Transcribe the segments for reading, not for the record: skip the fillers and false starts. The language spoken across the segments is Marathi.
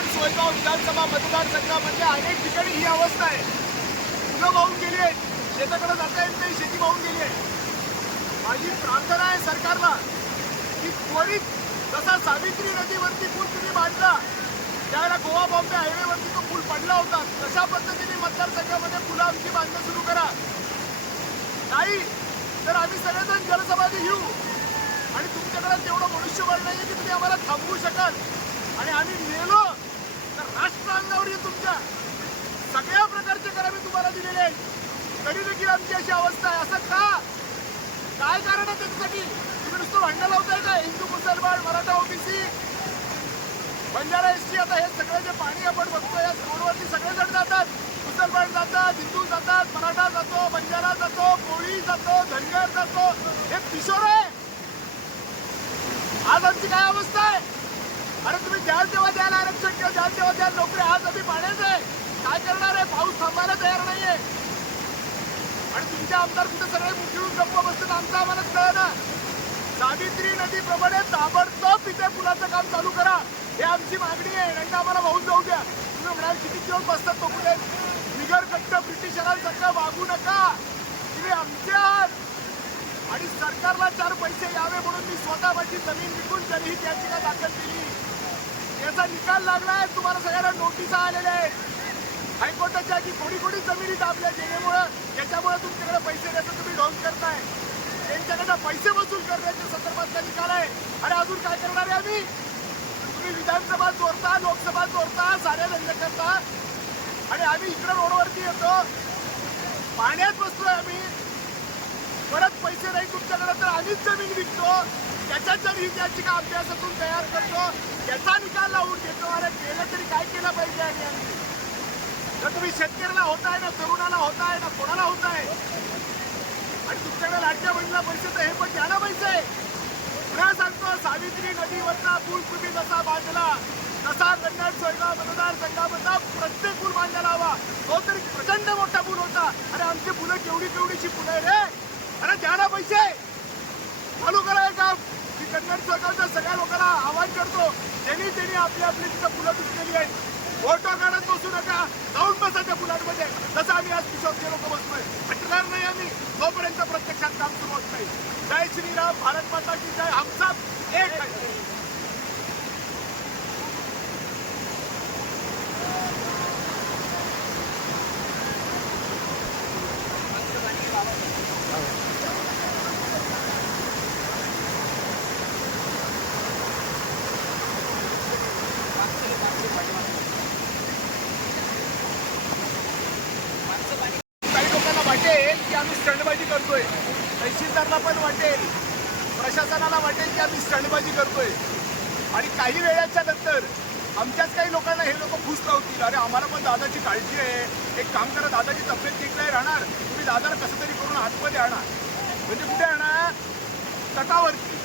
कन्नड सोयगाव विधानसभा मतदारसंघामध्ये अनेक ठिकाणी ही अवस्था आहे. फुलं वाहून गेली आहेत, शेताकडे जाता येत नाही, शेती वाहून गेली आहे. माझी प्रार्थना आहे सरकारला की त्वरित जसा सावित्री नदीवरती पूल तुम्ही बांधला, त्यावेळेला गोवा बॉम्बे हायवेवरती तो पूल पडला होता, तशा पद्धतीने मतदारसंघामध्ये पुलं आमची बांधणं सुरू करा. नाही तर आम्ही सगळेजण जलसमाधी घेऊ आणि तुमच्याकडे तेवढं मनुष्यबळ नाहीये की तुम्ही आम्हाला थांबवू शकाल. आणि आम्ही मेलो तर राष्ट्र अंगावर येईल तुमच्या. सगळ्या प्रकारचे कर आम्ही तुम्हाला दिलेले आहेत, तरी देखील आमची अशी अवस्था आहे. असं का? काय कारण आहे त्याच्यासाठी? तुम्ही नुसतं भांडण लावताय का? हिंदू, मुसलमान, मराठा, ओबीसी, बंजारा, एसटी, आता हे सगळं जे पाणी आपण बघतोय या रोडवरती सगळेजण जातात. मुसलमान जातात, हिंदू जातात, मराठा जातो, बंजारा जातो, कोळी जातो, धनगर जातो. हे किशोर आहे. आज आमची काय अवस्था आहे? अरे तुम्ही द्याल तेव्हा द्याल आरक्षण, किंवा द्याल तेव्हा द्याल नोकरी. आज आम्ही पाण्याच आहे, काय करणार आहे? पाऊस थांबायला तयार नाहीये. आणि तुमचे आमदार कुठे सगळे मुठीवून गप्प बसतात, आमचं आम्हालाच कळना. सावित्री नदी प्रमाणे ताबडतोब तिथे पुलाचं काम चालू करा, हे आमची मागणी आहे. नंतर आम्हाला वाहून जाऊ द्या. तुम्ही म्हणाल किती दिवस बसतात तो पुढे? बिगर कट्ट ब्रिटिशरांसारखं वागू नका. तुम्ही आमचे आहात. आणि सरकारला 4 पैसे यावे म्हणून मी स्वतः माझी जमीन विकून तरीही ही याचिका दाखल केली. याचा निकाल लागलाय. तुम्हाला सगळ्यांना नोटिसा आलेल्या आहेत हायकोर्टाच्या की कोणी कोणी जमिनी दाबल्या, जेणेमुळे याच्यामुळे तुमच्याकडे पैसे द्यायचं तुम्ही ढोंग करताय. त्यांच्याकडनं पैसे वसूल करण्याच्या संदर्भातला निकाल आहे. अरे अजून काय करणार आहे आम्ही? तुम्ही विधानसभा चोरता, लोकसभा चोरता, सारे धंदे करता आणि आम्ही इकडे रोडवरती येतो, पाण्यात बसतोय आम्ही. परत पैसे नाही तुमच्याकडे तर आम्हीच जमीन विकतो. त्याच्यात ही याचिका अभ्यासातून तयार करतो, त्याचा निकाल लावून देतो. अरे केलं तरी काय केलं पाहिजे? आणि आम्ही तर तुम्ही शेतकऱ्याला होताय ना, तरुणाला होताय ना, कोणाला होताय? आणि तुमच्याकडे लाडक्या बहिणीला पैसे तर हे पण द्या ना पैसे. पुन्हा सांगतो, सावित्री नदीवरचा पूल तुम्ही जसा बांधला तसा कन्नड सोयगाव मतदारसंघामधला प्रत्येक पूल बांधायला हवा. तो तरी प्रचंड मोठा पूल होता. अरे आमची पुलं केवढीची पुलं आहे रे. अरे द्या ना पैसे, चालू करा हे काम. मी कन्नड सोयगावच्या सगळ्या लोकांना आवाहन करतो, ज्यांनी आपली तिथं पुलं तुटलेली आहेत, फोटो काढत बसू नका, जाऊन बसा त्या पुलांमध्ये. तसं आम्ही आज किशोरचे लोक बसतोय. हटणार नाही आम्ही जोपर्यंत प्रत्यक्षात काम सुरू होत नाही. जय श्रीराम, भारत माता की जय. हम सब एक आहे. काही लोकांना वाटेल की आम्ही स्टंटबाजी करतोय, तहसीलदारला पण वाटेल, प्रशासनाला वाटेल की आम्ही स्टंटबाजी करतोय. आणि काही वेळाच्या नंतर आमच्याच काही लोकांना हे लोक फूस लावतील. अरे आम्हाला पण दादाची काळजी आहे, एक काम करा, दादाची तब्येत ठीक नाही राहणार, तुम्ही दादाला कसं तरी करून आतमध्ये आणा. म्हणजे कुठे आणा? तटावरती.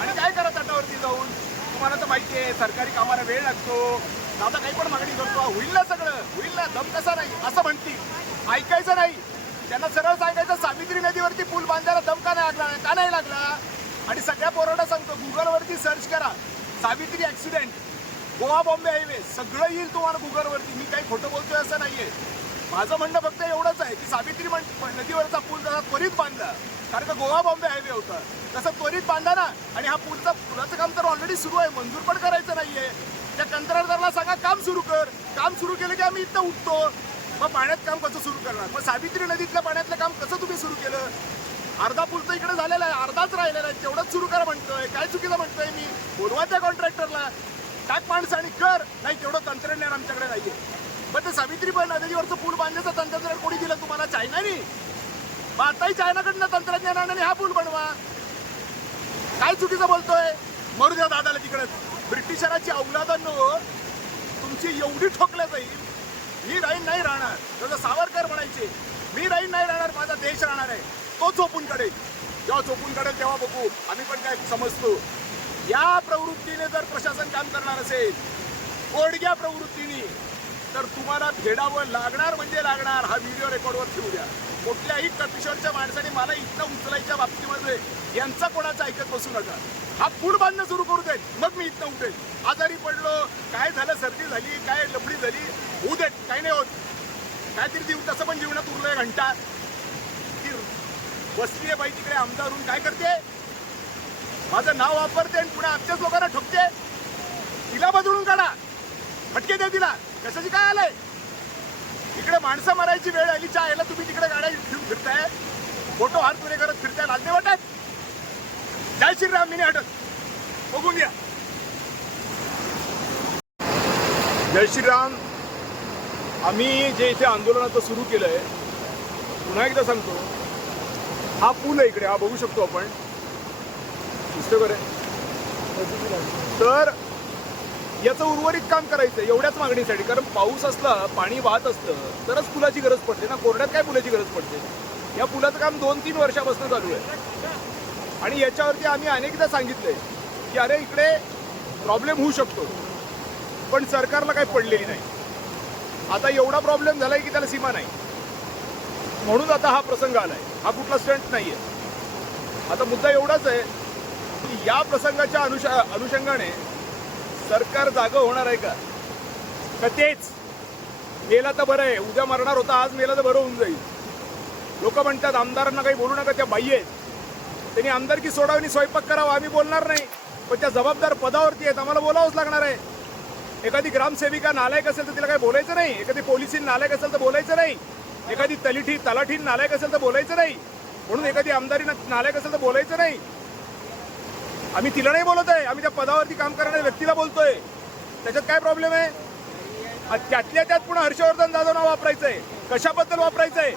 आणि काय करा तटावरती जाऊन? तुम्हाला तर माहिती आहे सरकारी कामाला वेळ लागतो. दादा काही पण मागणी करतो, होईल ना सगळं, होईल ना, दम कसा नाही असं म्हणतील. ऐकायचं नाही. त्यांना सरळ सांगायचं सावित्री नदीवरती पूल बांधायला दम का नाही लागला? का नाही लागला? आणि सगळ्या पोरांना सांगतो, गुगलवरती सर्च करा सावित्री ॲक्सिडेंट, गोवा बॉम्बे हायवे, सगळं येईल तुम्हाला गुगलवरती. मी काही खोटं बोलतोय असं नाहीये. माझं म्हणणं फक्त एवढंच आहे की सावित्री नदीवरचा पूल जसा त्वरित बांधला, कारण का गोवा बॉम्बे हायवे होता, तसं त्वरित बांधा ना. आणि हा पुलाचं काम तर ऑलरेडी सुरू आहे, मंजूर पण करायचं नाहीये. त्या कंत्राटदाराला सांगा काम सुरू कर. काम सुरू केलं की आम्ही इथं उठतो. मग पाण्यात काम कसं सुरू करणार? मग सावित्री नदीतल्या पाण्यातलं काम कसं तुम्ही सुरू केलं? अर्धा पूल तर इकडे झालेला आहे, अर्धाच राहिलेला आहे, तेवढंच सुरू करा म्हणतोय. काय चुकीचं म्हणतोय मी? बोलवा त्या कॉन्ट्रॅक्टरला, टाक माणसं आणि कर. नाही तेवढं तंत्रज्ञान आमच्याकडे नाहीये. पण ते सावित्री नदीवरचं पूल बांधण्याचं तंत्रज्ञान कोणी दिलं तुम्हाला? चायनानी. मग आताही चायनाकडनं तंत्रज्ञान आणि हा पूल बनवा. काय चुकीचं बोलतोय? मरू द्या दादाला तिकडच. ब्रिटिशराची अवलादांनो, तुमची एवढी ठोकल्या जाईल, मी राहीन नाही राहणार. जसं सावरकर म्हणायचे, मी राहीन नाही राहणार, माझा देश राहणार आहे. तो चोपून काढेल. जेव्हा चोपून काढेल तेव्हा बघू. आम्ही पण काय समजतो. या प्रवृत्तीने जर प्रशासन काम करणार असेल, ओढग्या प्रवृत्तीने, तर तुम्हाला फेडावं लागणार म्हणजे लागणार. हा व्हिडिओ रेकॉर्डवर ठेवू द्या. कुठल्याही कपिशोरच्या माणसाने मला इथनं उचलायच्या बाबतीमध्ये यांचा कोणाचं ऐकत बसू नका. हा पूल बांधणं सुरू करू देत, मग मी इथनं उठेल. आजारी पडलो, काय झालं, सर्दी झाली, काय लफडी झाली, होऊ देत, काही नाही होत. काहीतरी देऊ, तसं पण जीवनात उरलोय घंटा. ती बसली आहे बाई तिकडे आमदार होऊन, काय करते, माझं नाव वापरते आणि पुन्हा आमच्याच लोकांना ठोकते. तिला बदलून काढा, फटके द्या तिला. कशाची काय आलंय, इकडे माणसं मारायची वेळ आली, यायला तुम्ही तिकडे गाड्या घेऊन फिरताय, फोटो हात पुरे करत फिरताय, लाज नाही वाटत? जय श्रीराम, मी नाही हटत, बघून या. जय श्रीराम. आम्ही जे इथे आंदोलन आता सुरू केलंय, पुन्हा एकदा सांगतो, हा पूल आहे इकडे, हा बघू शकतो आपण, पुस्तक आहे. तर याचं उर्वरित काम करायचं एवढ्याच मागणीसाठी. कारण पाऊस असला, पाणी वाहत असतं तरच पुलाची गरज पडते ना, कोरड्यात काय पुलाची गरज पडते. या पुलाचं काम 2-3 वर्षापासून चालू आहे आणि याच्यावरती आम्ही अनेकदा सांगितलंय की अरे इकडे प्रॉब्लेम होऊ शकतो, पण सरकारला काही पडलेली नाही. आता एवढा प्रॉब्लेम झालाय की त्याला सीमा नाही, म्हणून आता हा प्रसंग आलाय. हा कुठला स्टंट नाहीये. आता मुद्दा एवढाच आहे की या प्रसंगाच्या अनुषंगाने सरकार जागं होणार आहे का तेच मेला तर बरं आहे, उद्या मरणार होता, आज मेला तर बरं होऊन जाईल. लोक म्हणतात आमदारांना काही बोलू नका, त्या बाई आहेत, त्यांनी आमदारकी सोडावी, स्वयंपाक करावा. आम्ही बोलणार नाही, पण त्या जबाबदार पदावरती आहेत, आम्हाला बोलावंच लागणार आहे. एखादी ग्रामसेविका नालायक असेल तर तिला काही बोलायचं नाही, एखादी पोलिसीन नालायक असेल तर बोलायचं नाही, एखादी तलाठी नालायक असेल तर बोलायचं नाही, म्हणून एखादी आमदारी नालायक असेल तर बोलायचं नाही. आम्ही तिला नाही बोलत आहे, आम्ही त्या पदावरती काम करणाऱ्या व्यक्तीला बोलतोय. त्याच्यात काय प्रॉब्लेम आहे? त्यातल्या त्यात पुन्हा हर्षवर्धन जाधव नाव वापरायचंय. कशाबद्दल वापरायचंय?